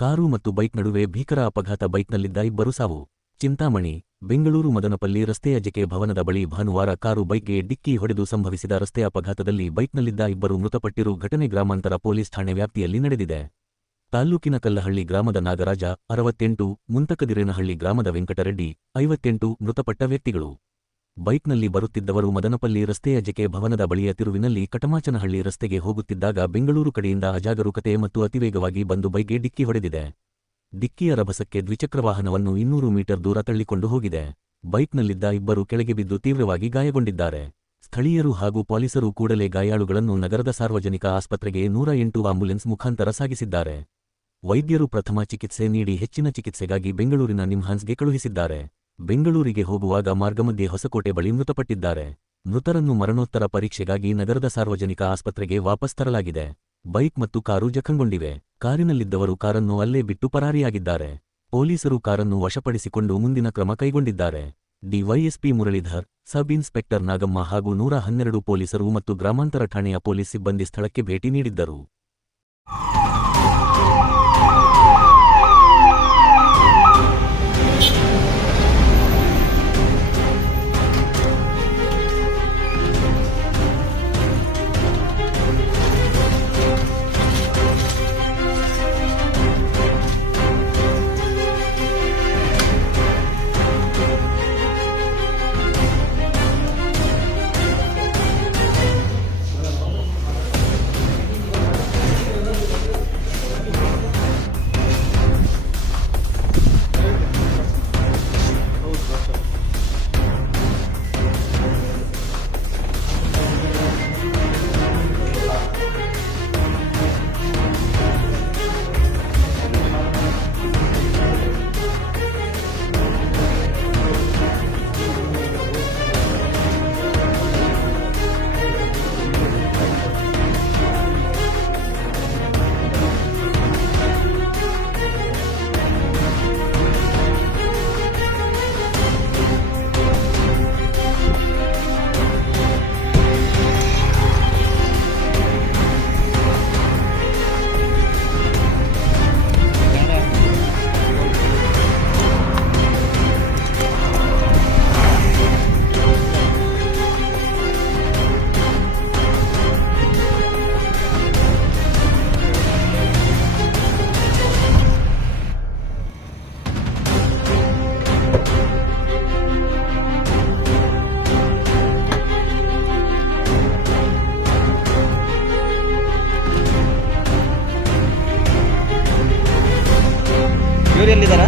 Car ಮತ್ತು bike ನಡುವೆ ಭೀಕರ ಅಪಘಾತ. ಬೈಕ್ನಲ್ಲಿದ್ದ ಇಬ್ಬರು ಸಾವು. ಚಿಂತಾಮಣಿ, ಬೆಂಗಳೂರು ಮದನಪಲ್ಲಿ ರಸ್ತೆಯ ಜೆಕೆ ಭವನದ ಬಳಿ ಭಾನುವಾರ ಕಾರು ಬೈಕ್ಗೆ ಡಿಕ್ಕಿ ಹೊಡೆದು ಸಂಭವಿಸಿದ ರಸ್ತೆ ಅಪಘಾತದಲ್ಲಿ ಬೈಕ್ನಲ್ಲಿದ್ದ ಇಬ್ಬರು ಮೃತಪಟ್ಟಿರುವ ಘಟನೆ ಗ್ರಾಮಾಂತರ ಪೊಲೀಸ್ ಠಾಣೆ ವ್ಯಾಪ್ತಿಯಲ್ಲಿ ನಡೆದಿದೆ. ತಾಲ್ಲೂಕಿನ ಕಲ್ಲಹಳ್ಳಿ ಗ್ರಾಮದ ನಾಗರಾಜ 68, ಮುಂತಕದಿರೇನಹಳ್ಳಿ ಗ್ರಾಮದ ವೆಂಕಟರೆಡ್ಡಿ 58 ಮೃತಪಟ್ಟ ವ್ಯಕ್ತಿಗಳು. ಬೈಕ್ನಲ್ಲಿ ಬರುತ್ತಿದ್ದವರು ಮದನಪಲ್ಲಿ ರಸ್ತೆಯ ಜೆಕೆ ಭವನದ ಬಳಿಯ ತಿರುವಿನಲ್ಲಿ ಕಟಮಾಚನಹಳ್ಳಿ ರಸ್ತೆಗೆ ಹೋಗುತ್ತಿದ್ದಾಗ ಬೆಂಗಳೂರು ಕಡೆಯಿಂದ ಅಜಾಗರೂಕತೆ ಮತ್ತು ಅತಿವೇಗವಾಗಿ ಬಂದು ಬೈಕ್ಗೆ ಡಿಕ್ಕಿ ಹೊಡೆದಿದೆ. ಡಿಕ್ಕಿಯ ರಭಸಕ್ಕೆ ದ್ವಿಚಕ್ರವಾಹನವನ್ನು 200 ಮೀಟರ್ ದೂರ ತಳ್ಳಿಕೊಂಡು ಹೋಗಿದೆ. ಬೈಕ್ನಲ್ಲಿದ್ದ ಇಬ್ಬರು ಕೆಳಗೆ ಬಿದ್ದು ತೀವ್ರವಾಗಿ ಗಾಯಗೊಂಡಿದ್ದಾರೆ. ಸ್ಥಳೀಯರು ಹಾಗೂ ಪೊಲೀಸರು ಕೂಡಲೇ ಗಾಯಾಳುಗಳನ್ನು ನಗರದ ಸಾರ್ವಜನಿಕ ಆಸ್ಪತ್ರೆಗೆ 108 ಆಂಬ್ಯುಲೆನ್ಸ್ ಮುಖಾಂತರ ಸಾಗಿಸಿದ್ದಾರೆ. ವೈದ್ಯರು ಪ್ರಥಮ ಚಿಕಿತ್ಸೆ ನೀಡಿ ಹೆಚ್ಚಿನ ಚಿಕಿತ್ಸೆಗಾಗಿ ಬೆಂಗಳೂರಿನ ನಿಮ್ಹಾನ್ಸ್ಗೆ ಕಳುಹಿಸಿದ್ದಾರೆ. ಬೆಂಗಳೂರಿಗೆ ಹೋಗುವಾಗ ಮಾರ್ಗಮಧ್ಯೆ ಹೊಸಕೋಟೆ ಬಳಿ ಮೃತಪಟ್ಟಿದ್ದಾರೆ. ಮೃತರನ್ನು ಮರಣೋತ್ತರ ಪರೀಕ್ಷೆಗಾಗಿ ನಗರದ ಸಾರ್ವಜನಿಕ ಆಸ್ಪತ್ರೆಗೆ ವಾಪಸ್ ತರಲಾಗಿದೆ. ಬೈಕ್ ಮತ್ತು ಕಾರು ಜಖಂಗೊಂಡಿವೆ. ಕಾರಿನಲ್ಲಿದ್ದವರು ಕಾರನ್ನು ಅಲ್ಲೇ ಬಿಟ್ಟು ಪರಾರಿಯಾಗಿದ್ದಾರೆ. ಪೊಲೀಸರು ಕಾರನ್ನು ವಶಪಡಿಸಿಕೊಂಡು ಮುಂದಿನ ಕ್ರಮ ಕೈಗೊಂಡಿದ್ದಾರೆ. DYSP Muralidhar, sub inspector Nagamma ಹಾಗೂ 112 ಪೊಲೀಸರು ಮತ್ತು ಗ್ರಾಮಾಂತರ ಠಾಣೆಯ ಪೊಲೀಸ್ ಸಿಬ್ಬಂದಿ ಸ್ಥಳಕ್ಕೆ ಭೇಟಿ ನೀಡಿದ್ದರು. ಇವ್ರು ಎಲ್ಲಿದ್ದಾರಾ?